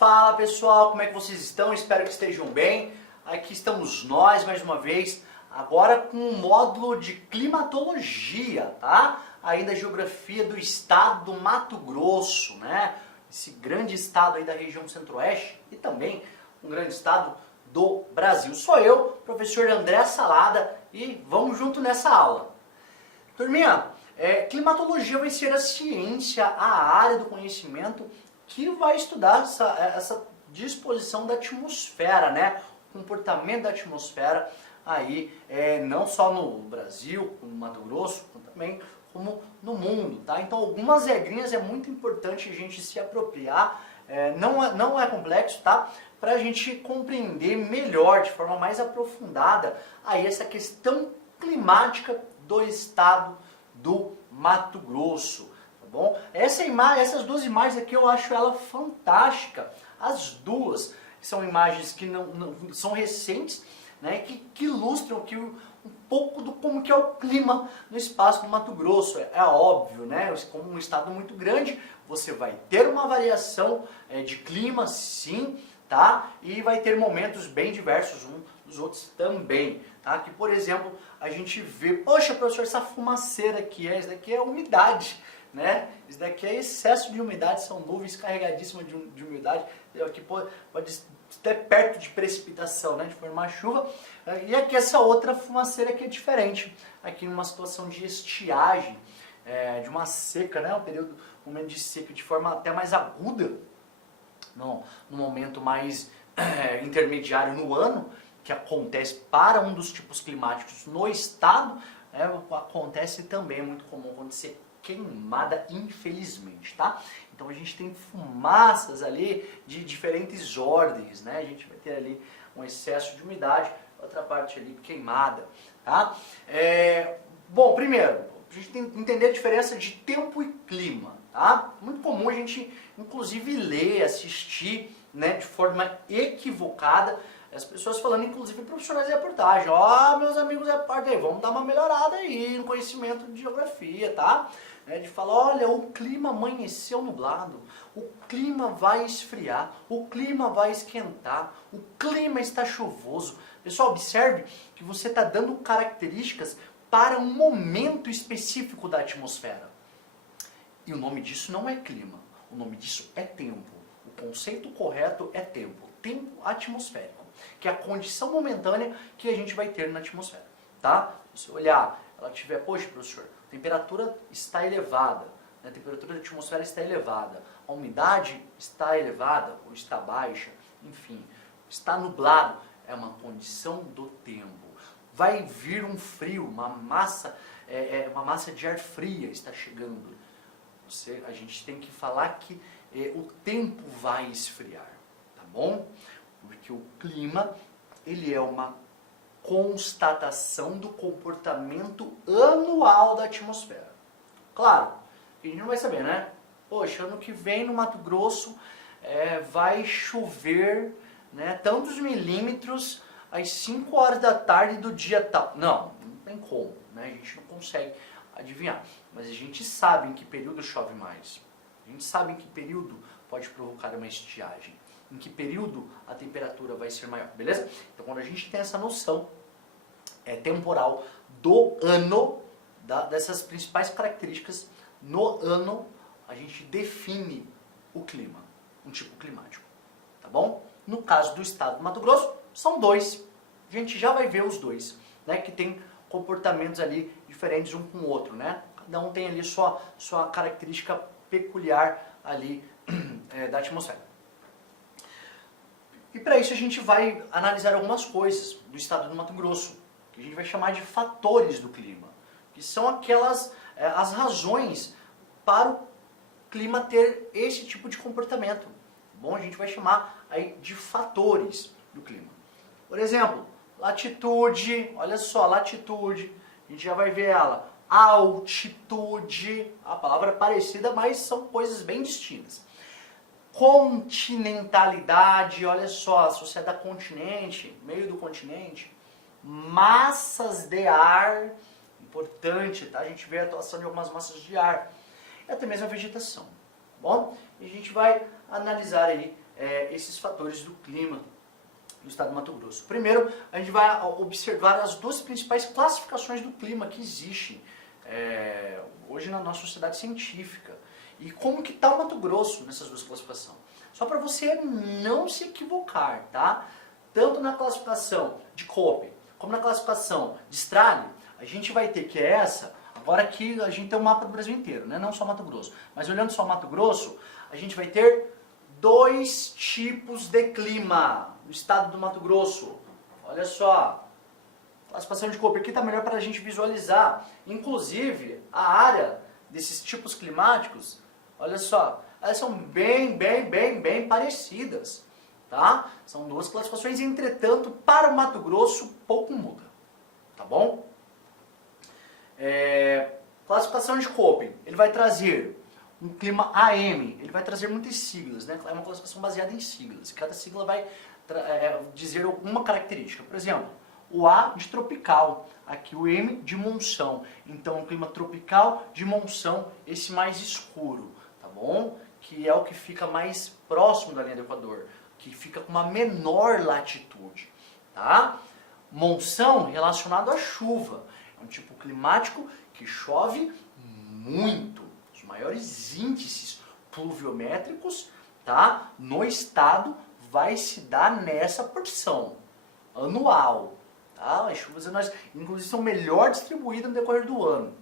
Fala pessoal, como é que vocês estão? Espero que estejam bem. Aqui estamos nós mais uma vez, agora com um módulo de climatologia, tá? Aí da geografia do estado do Mato Grosso, né? Esse grande estado aí da região centro-oeste e também um grande estado do Brasil. Sou eu, professor André Salada, e vamos junto nessa aula. Turminha, climatologia vai ser a ciência, a área do conhecimento que vai estudar essa disposição da atmosfera, né? O comportamento da atmosfera aí, não só no Brasil, no Mato Grosso, também como no mundo, tá? Então algumas regrinhas é muito importante a gente se apropriar, não é complexo, tá? Para a gente compreender melhor, de forma mais aprofundada, aí essa questão climática do estado do Mato Grosso, tá bom? Essas duas imagens aqui eu acho ela fantástica. As duas são imagens que não são recentes, né? Que ilustram que um pouco do como que é o clima no espaço do Mato Grosso. É óbvio, né? Como um estado muito grande, você vai ter uma variação de clima, sim, tá? E vai ter momentos bem diversos uns dos outros também, tá? Que, por exemplo, a gente vê, poxa, professor, essa fumaceira aqui, isso daqui é umidade, né? Isso daqui é excesso de umidade, são nuvens carregadíssimas de umidade, que pode até perto de precipitação, né? De formar chuva. E aqui essa outra fumaceira aqui é diferente, aqui numa situação de estiagem, de uma seca, né? Um momento de seca de forma até mais aguda, no momento mais intermediário no ano, que acontece para um dos tipos climáticos no estado, acontece também, é muito comum acontecer queimada, infelizmente, tá? Então a gente tem fumaças ali de diferentes ordens, né? A gente vai ter ali um excesso de umidade, outra parte ali queimada, tá? Bom, primeiro, a gente tem que entender a diferença de tempo e clima, tá? Muito comum a gente, inclusive, ler, assistir, né, de forma equivocada, as pessoas falando, inclusive, profissionais de reportagem. Meus amigos de reportagem, vamos dar uma melhorada aí no conhecimento de geografia, tá? De falar, olha, o clima amanheceu nublado, o clima vai esfriar, o clima vai esquentar, o clima está chuvoso. Pessoal, observe que você está dando características para um momento específico da atmosfera. E o nome disso não é clima, o nome disso é tempo. O conceito correto é tempo, tempo atmosférico, que é a condição momentânea que a gente vai ter na atmosfera, tá? Se você olhar, ela tiver, poxa, professor, a temperatura está elevada, né? A temperatura da atmosfera está elevada, a umidade está elevada ou está baixa, enfim, está nublado, é uma condição do tempo. Vai vir um frio, uma massa de ar fria está chegando. A gente tem que falar que o tempo vai esfriar, tá bom? Porque o clima, ele é uma constatação do comportamento anual da atmosfera. Claro, a gente não vai saber, né? Poxa, ano que vem no Mato Grosso vai chover, né, tantos milímetros às 5 horas da tarde do dia tal. Não tem como, né? A gente não consegue adivinhar. Mas a gente sabe em que período chove mais. A gente sabe em que período pode provocar uma estiagem. Em que período a temperatura vai ser maior, beleza? Então quando a gente tem essa noção temporal do ano, dessas principais características no ano, a gente define o clima, um tipo climático, tá bom? No caso do estado do Mato Grosso, são dois. A gente já vai ver os dois, né? Que tem comportamentos ali diferentes um com o outro, né? Cada um tem ali sua característica peculiar ali da atmosfera. E para isso a gente vai analisar algumas coisas do estado do Mato Grosso, que a gente vai chamar de fatores do clima, que são as razões para o clima ter esse tipo de comportamento. Bom, a gente vai chamar aí de fatores do clima. Por exemplo, latitude, olha só, latitude, a gente já vai ver ela. Altitude, a palavra é parecida, mas são coisas bem distintas. Continentalidade, olha só, associada a continente, meio do continente. Massas de ar, importante, tá? A gente vê a atuação de algumas massas de ar. E até mesmo a vegetação, tá bom? E a gente vai analisar aí esses fatores do clima do estado do Mato Grosso. Primeiro, a gente vai observar as duas principais classificações do clima que existem hoje na nossa sociedade científica. E como que está o Mato Grosso nessas duas classificações. Só para você não se equivocar, tá? Tanto na classificação de Köppen, como na classificação de Strahler, a gente vai ter que é essa. Agora aqui a gente tem um mapa do Brasil inteiro, né? Não só Mato Grosso. Mas olhando só Mato Grosso, a gente vai ter 2 tipos de clima no estado do Mato Grosso. Olha só. Classificação de Köppen aqui está melhor para a gente visualizar. Inclusive, a área desses tipos climáticos, olha só, elas são bem parecidas. Tá? São 2 classificações, entretanto, para o Mato Grosso, pouco muda. Tá bom? Classificação de Köppen, ele vai trazer um clima AM, ele vai trazer muitas siglas, né? É uma classificação baseada em siglas. Cada sigla vai dizer alguma característica. Por exemplo, o A de tropical, aqui o M de monção. Então, um clima tropical de monção, esse mais escuro, tá bom? Que é o que fica mais próximo da linha do Equador, que fica com uma menor latitude, tá? Monção relacionado à chuva. É um tipo climático que chove muito. Os maiores índices pluviométricos, tá? No estado vai se dar nessa porção anual. Tá? As chuvas anuais, inclusive, são melhor distribuídas no decorrer do ano.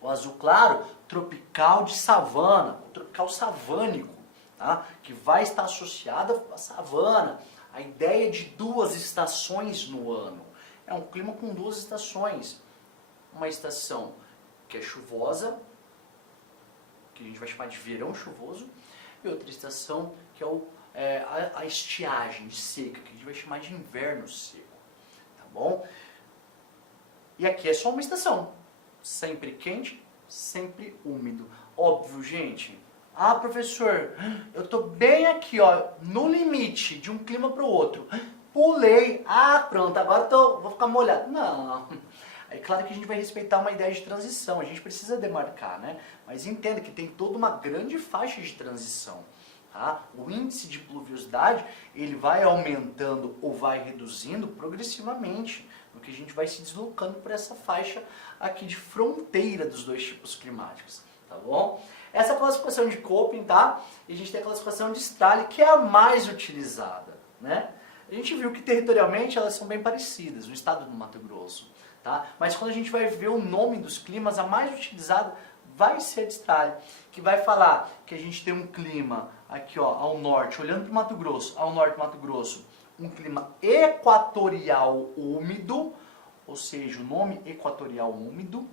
O azul claro, tropical de savana, o tropical savânico, tá? Que vai estar associado à savana. A ideia de 2 estações no ano. É um clima com 2 estações. Uma estação que é chuvosa, que a gente vai chamar de verão chuvoso, e outra estação que é a estiagem seca, que a gente vai chamar de inverno seco. Tá bom? E aqui é só uma estação. Sempre quente, sempre úmido. Óbvio, gente. Ah, professor, eu tô bem aqui, ó, no limite de um clima para o outro. Pulei. Ah, pronto, agora vou ficar molhado. Não. É claro que a gente vai respeitar uma ideia de transição. A gente precisa demarcar, né? Mas entenda que tem toda uma grande faixa de transição. Tá? O índice de pluviosidade, ele vai aumentando ou vai reduzindo progressivamente, no que a gente vai se deslocando por essa faixa aqui de fronteira dos 2 tipos climáticos, tá bom? Essa é a classificação de Köppen, tá? E a gente tem a classificação de Strahler, que é a mais utilizada, né? A gente viu que territorialmente elas são bem parecidas, no estado do Mato Grosso, tá? Mas quando a gente vai ver o nome dos climas, a mais utilizada vai ser a de Strahler, que vai falar que a gente tem um clima aqui, ó, ao norte, olhando para o Mato Grosso, ao norte do Mato Grosso, um clima equatorial úmido, ou seja, o nome equatorial úmido,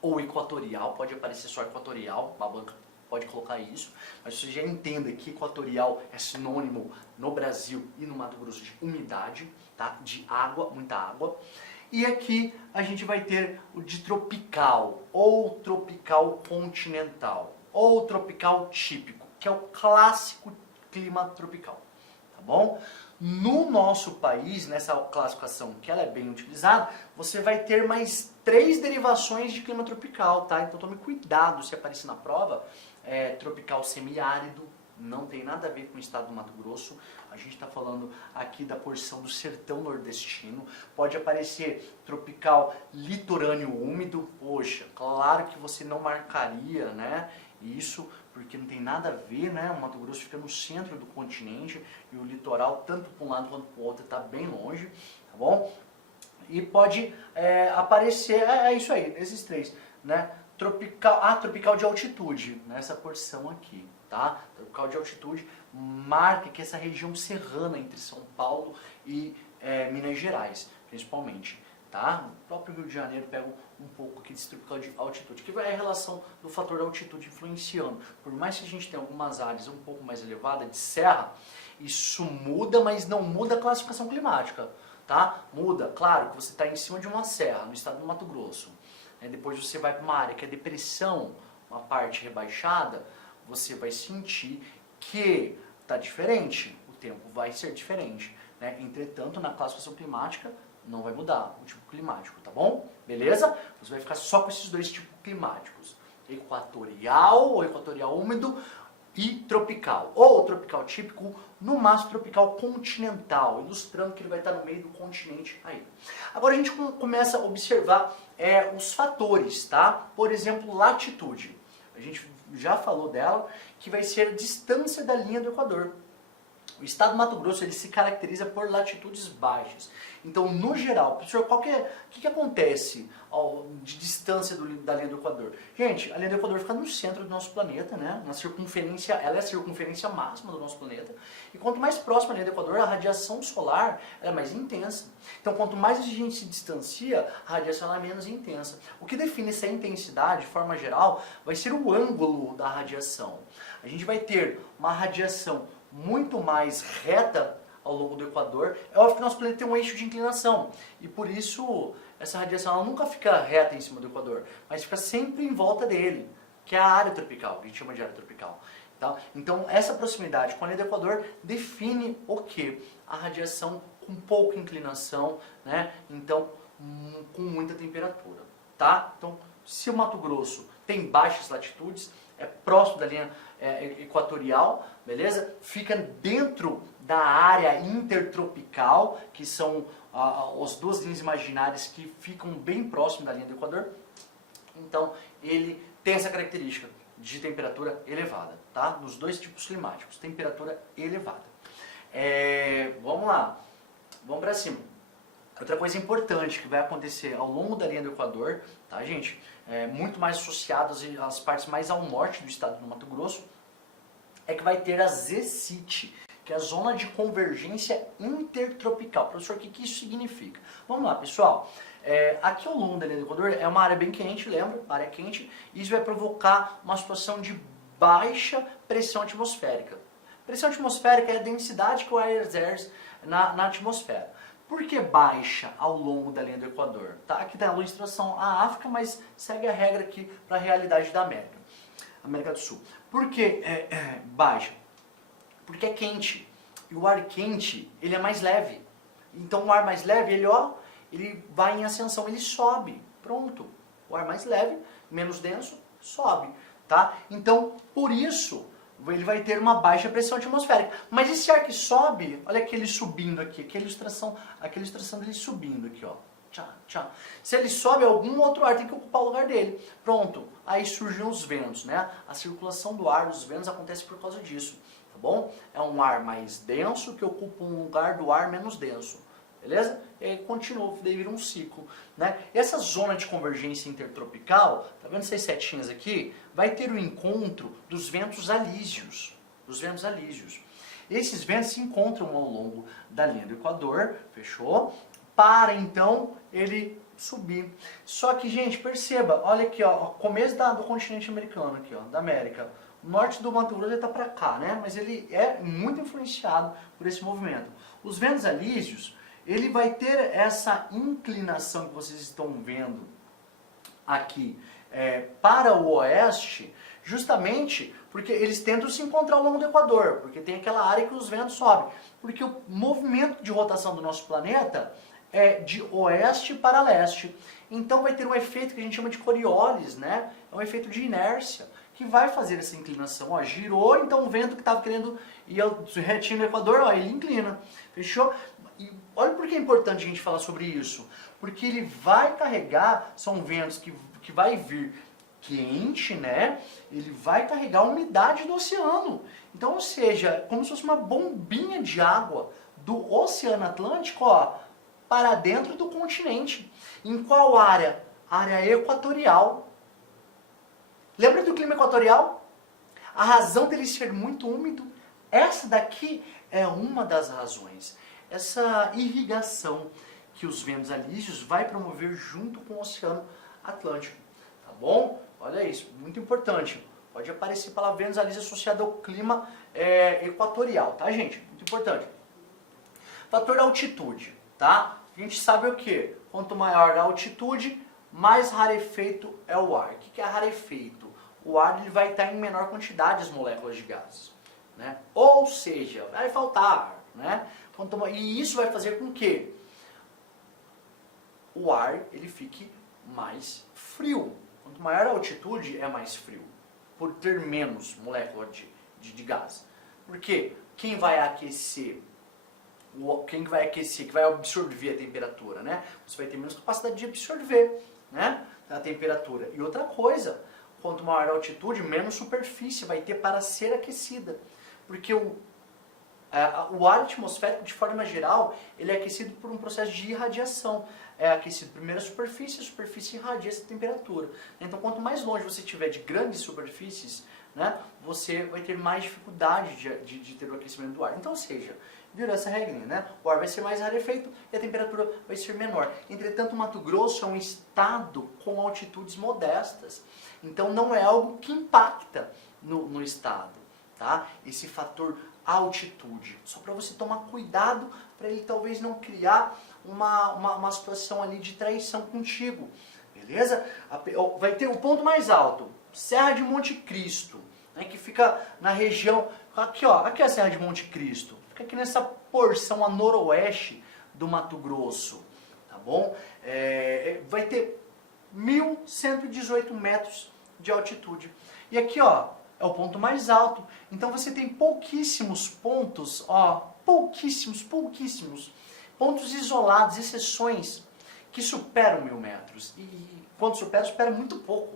ou equatorial, pode aparecer só equatorial, a banca pode colocar isso, mas você já entenda que equatorial é sinônimo no Brasil e no Mato Grosso de umidade, tá? De água, muita água. E aqui a gente vai ter o de tropical, ou tropical continental, ou tropical típico, que é o clássico clima tropical, tá bom? No nosso país, nessa classificação que ela é bem utilizada, você vai ter mais 3 derivações de clima tropical, tá? Então tome cuidado se aparecer na prova, tropical semiárido, não tem nada a ver com o estado do Mato Grosso. A gente está falando aqui da porção do sertão nordestino. Pode aparecer tropical litorâneo úmido. Poxa, claro que você não marcaria, né? Isso porque não tem nada a ver, né? O Mato Grosso fica no centro do continente e o litoral, tanto para um lado quanto para o outro, está bem longe, tá bom? E pode aparecer, isso aí, esses 3, né? Tropical de altitude, nessa porção aqui, tá? Tropical de altitude marca que essa região serrana entre São Paulo e Minas Gerais, principalmente, tá? O próprio Rio de Janeiro pega um pouco aqui desse tropical de altitude, que vai a relação do fator da altitude influenciando. Por mais que a gente tenha algumas áreas um pouco mais elevadas de serra, isso muda, mas não muda a classificação climática, tá? Muda, claro, que você está em cima de uma serra, no estado do Mato Grosso. Depois você vai para uma área que é depressão, uma parte rebaixada, você vai sentir que está diferente, o tempo vai ser diferente, né? Entretanto, na classificação climática não vai mudar o tipo climático, tá bom? Beleza? Você vai ficar só com esses 2 tipos climáticos, equatorial ou equatorial úmido e tropical, ou tropical típico, no máximo tropical continental, ilustrando que ele vai estar no meio do continente aí. Agora a gente começa a observar os fatores, tá? Por exemplo, latitude. A gente já falou dela, que vai ser a distância da linha do Equador. O estado do Mato Grosso ele se caracteriza por latitudes baixas. Então, no geral, professor, o que acontece de distância da linha do Equador? Gente, a linha do Equador fica no centro do nosso planeta, né? Na circunferência, ela é a circunferência máxima do nosso planeta. E quanto mais próxima a linha do Equador, a radiação solar é mais intensa. Então, quanto mais a gente se distancia, a radiação é menos intensa. O que define essa intensidade, de forma geral, vai ser o ângulo da radiação. A gente vai ter uma radiação muito mais reta ao longo do Equador. É óbvio que nosso planeta tem um eixo de inclinação e por isso essa radiação ela nunca fica reta em cima do Equador, mas fica sempre em volta dele, que é a área tropical, que a gente chama de área tropical. Tá? Então essa proximidade com a linha do Equador define o que? A radiação com pouca inclinação, né? Então com muita temperatura. Tá? Então se o Mato Grosso tem baixas latitudes, é próximo da linha equatorial, beleza? Fica dentro da área intertropical, que são as duas linhas imaginárias que ficam bem próximo da linha do Equador. Então, ele tem essa característica de temperatura elevada, tá? Nos dois tipos climáticos, temperatura elevada. Vamos lá, vamos para cima. Outra coisa importante que vai acontecer ao longo da linha do Equador, tá, gente? Muito mais associadas às partes mais ao norte do estado do Mato Grosso, é que vai ter a ZCIT, que é a Zona de Convergência Intertropical. Professor, o que isso significa? Vamos lá, pessoal. Aqui ao longo da linha do Equador é uma área bem quente, lembra? Área quente. Isso vai provocar uma situação de baixa pressão atmosférica. Pressão atmosférica é a densidade que o ar exerce na atmosfera. Por que baixa ao longo da linha do Equador? Tá? Aqui tem a ilustração a África, mas segue a regra aqui para a realidade da América do Sul. Por que baixa? Porque é quente. E o ar quente, ele é mais leve. Então o ar mais leve, ele vai em ascensão, ele sobe. Pronto. O ar mais leve, menos denso, sobe. Tá? Então, por isso, ele vai ter uma baixa pressão atmosférica. Mas esse ar que sobe, olha aquele subindo aqui, aquela ilustração dele subindo aqui, ó. Tchá, tchá. Se ele sobe, algum outro ar tem que ocupar o lugar dele. Pronto, aí surgem os ventos, né? A circulação do ar, os ventos acontece por causa disso, tá bom? É um ar mais denso que ocupa um lugar do ar menos denso, beleza? E aí continua, daí vira um ciclo, né? E essa zona de convergência intertropical, tá vendo essas setinhas aqui? Vai ter o encontro dos ventos alísios, Esses ventos se encontram ao longo da linha do Equador, fechou? Para então ele subir. Só que, gente, perceba, olha aqui, ó, começo do continente americano, aqui, ó, da América. O norte do Mato Grosso está para cá, né? Mas ele é muito influenciado por esse movimento. Os ventos alísios, ele vai ter essa inclinação que vocês estão vendo aqui para o oeste, justamente porque eles tentam se encontrar ao longo do Equador, porque tem aquela área que os ventos sobem. Porque o movimento de rotação do nosso planeta é de oeste para leste. Então vai ter um efeito que a gente chama de Coriolis, né? É um efeito de inércia, que vai fazer essa inclinação. Ó, girou, então o vento que estava querendo ir retinho no Equador, ó, ele inclina. Fechou? E olha por que é importante a gente falar sobre isso. Porque ele vai carregar, são ventos que vai vir quente, né? Ele vai carregar a umidade do oceano. Então, ou seja, como se fosse uma bombinha de água do Oceano Atlântico, ó, para dentro do continente. Em qual área? Área equatorial. Lembra do clima equatorial? A razão dele ser muito úmido? Essa daqui é uma das razões. Essa irrigação que os ventos alísios vai promover junto com o Oceano Atlântico. Tá bom? Olha isso, muito importante. Pode aparecer a palavra ventos alísios associada ao clima equatorial, tá, gente? Muito importante. Fator altitude, tá? A gente sabe o que? Quanto maior a altitude, mais rarefeito é o ar. O que é rarefeito? O ar ele vai estar em menor quantidade as moléculas de gases, né? Ou seja, vai faltar ar, né? E isso vai fazer com que o ar ele fique mais frio. Quanto maior a altitude, é mais frio, por ter menos molécula de gás. Por quê? Quem vai aquecer, que vai absorver a temperatura, né? Você vai ter menos capacidade de absorver, né, a temperatura. E outra coisa, quanto maior a altitude, menos superfície vai ter para ser aquecida. Porque o ar atmosférico, de forma geral, ele é aquecido por um processo de irradiação. É aquecido primeiro a superfície irradia essa temperatura. Então, quanto mais longe você estiver de grandes superfícies, né, você vai ter mais dificuldade de ter o aquecimento do ar. Então, ou seja, virou essa regrinha, né? O ar vai ser mais rarefeito e a temperatura vai ser menor. Entretanto, Mato Grosso é um estado com altitudes modestas. Então, não é algo que impacta no estado, tá? Esse fator altitude. Só para você tomar cuidado para ele talvez não criar uma situação ali de traição contigo. Beleza? Vai ter o ponto mais alto, Serra de Monte Cristo, né, que fica na região... Aqui, ó, aqui é a Serra de Monte Cristo. Fica aqui nessa porção a noroeste do Mato Grosso. Tá bom? Vai ter 1.118 metros de altitude. E aqui, ó, é o ponto mais alto. Então você tem pouquíssimos pontos, ó, pouquíssimos pontos isolados, exceções, que superam 1.000 metros. E quando supera muito pouco,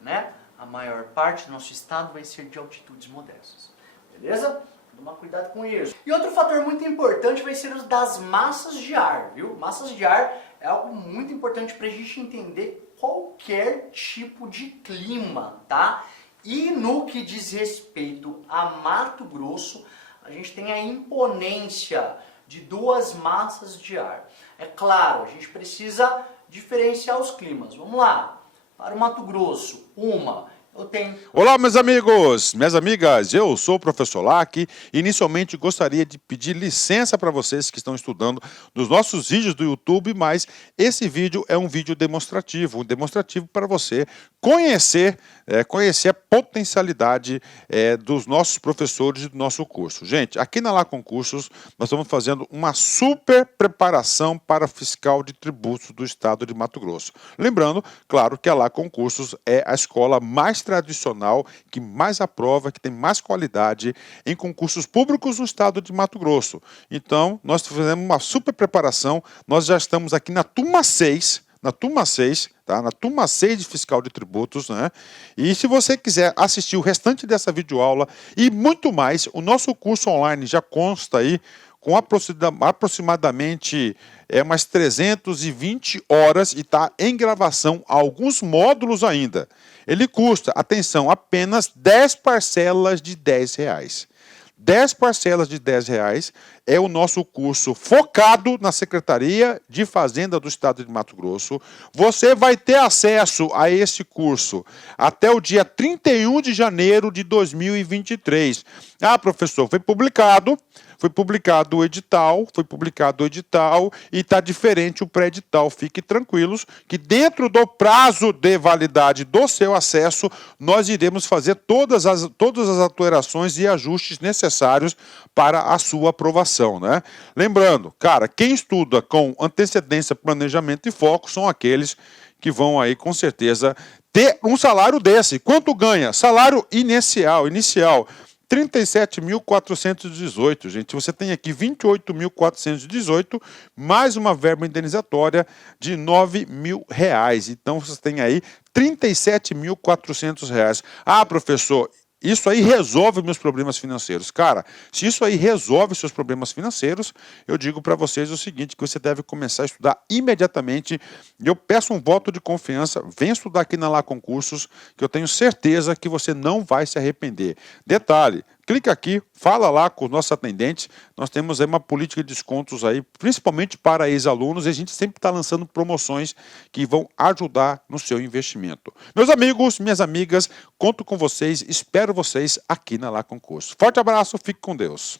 né? A maior parte do nosso estado vai ser de altitudes modestas. Beleza? Tomar cuidado com isso. E outro fator muito importante vai ser o das massas de ar, viu? Massas de ar é algo muito importante para a gente entender qualquer tipo de clima, tá? E no que diz respeito a Mato Grosso, a gente tem a imponência de duas massas de ar. É claro, a gente precisa diferenciar os climas. Vamos lá. Para o Mato Grosso, eu tenho... Olá, meus amigos, minhas amigas, eu sou o professor Lac. Inicialmente gostaria de pedir licença para vocês que estão estudando nos nossos vídeos do YouTube, mas esse vídeo é um vídeo demonstrativo, para você conhecer a potencialidade dos nossos professores e do nosso curso. Gente, aqui na Lá Concursos, nós estamos fazendo uma super preparação para fiscal de tributos do estado de Mato Grosso. Lembrando, claro, que a Lá Concursos é a escola mais tradicional, que mais aprova, que tem mais qualidade em concursos públicos no estado de Mato Grosso. Então, nós fizemos uma super preparação, nós já estamos aqui na turma 6, tá? Na turma 6 de fiscal de tributos, né? E se você quiser assistir o restante dessa videoaula e muito mais, o nosso curso online já consta aí com aproximadamente umas 320 horas e está em gravação alguns módulos ainda. Ele custa, atenção, apenas 10 parcelas de R$10. 10 parcelas de R$10 é o nosso curso focado na Secretaria de Fazenda do Estado de Mato Grosso. Você vai ter acesso a esse curso até o dia 31 de janeiro de 2023. Ah, professor, foi publicado o edital, e está diferente o pré-edital. Fique tranquilos que dentro do prazo de validade do seu acesso, nós iremos fazer todas as alterações e ajustes necessários para a sua aprovação, né? Lembrando, cara, quem estuda com antecedência, planejamento e foco são aqueles que vão aí, com certeza, ter um salário desse. Quanto ganha? Salário inicial, 37.418, gente. Você tem aqui 28.418, mais uma verba indenizatória de R$9.000. Então, você tem aí R$37.400. Ah, professor, isso aí resolve meus problemas financeiros. Cara, se isso aí resolve seus problemas financeiros, eu digo para vocês o seguinte, que você deve começar a estudar imediatamente. Eu peço um voto de confiança, venha estudar aqui na Lá Concursos, que eu tenho certeza que você não vai se arrepender. Detalhe, clica aqui, fala lá com os nossos atendentes. Nós temos aí uma política de descontos aí, principalmente para ex-alunos, e a gente sempre está lançando promoções que vão ajudar no seu investimento. Meus amigos, minhas amigas, conto com vocês, espero vocês aqui na Lá Concursos. Forte abraço, fique com Deus.